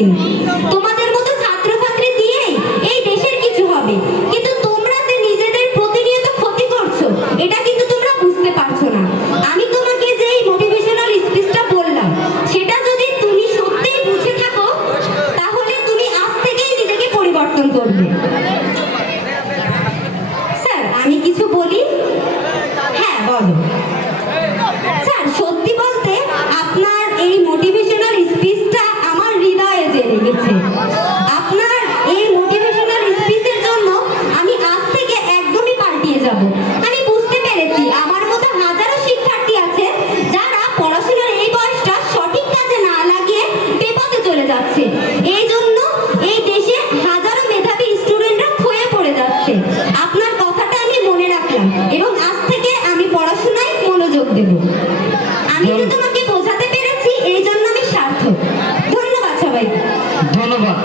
দিন। তোমাদের মতো ছাত্রছাত্রী দিয়েই এই দেশের কিছু হবে, কিন্তু তোমরা যে নিজেদের প্রতিনিয়ত ক্ষতি করছো এটা কিন্তু তোমরা বুঝতে পারছো না। আমি তোমাকে যে এই মোটিভেশনাল স্পিচটা বললাম সেটা যদি তুমি সত্যিই বুঝে থাকো তাহলে তুমি আজ থেকেই নিজেকে পরিবর্তন করবে। স্যার আমি কিছু বলি? হ্যাঁ বলো। স্যার সত্যি বলতে আপনার এই মোটিভেশনাল স্পিচটা আমার হৃদয়ে জেনে গেছে। আপনার এই মোটিভেশনাল স্পিচের জন্য আমি আজ থেকে একদমই পাল্টিয়ে যাব। আমি বুঝতে পেরেছি আমার মতো হাজারো শিক্ষার্থী আছে যারা পড়াশোনার এই বয়সটা সঠিক কাজে না লাগিয়ে বিপদে চলে যাচ্ছে। এই জন্য এই দেশে হাজারো মেধাবী স্টুডেন্টরা ক্ষয়ে পড়ে যাচ্ছে। আপনার কথাটা আমি মনে রাখলাম এবং আজ থেকে আমি পড়াশোনায় মনোযোগ দেব। আমি যে তোমাকে বোঝাতে পেরেছি এই জন্য আমি সার্থক। ধন্যবাদ সবাইকে। ধন্যবাদ।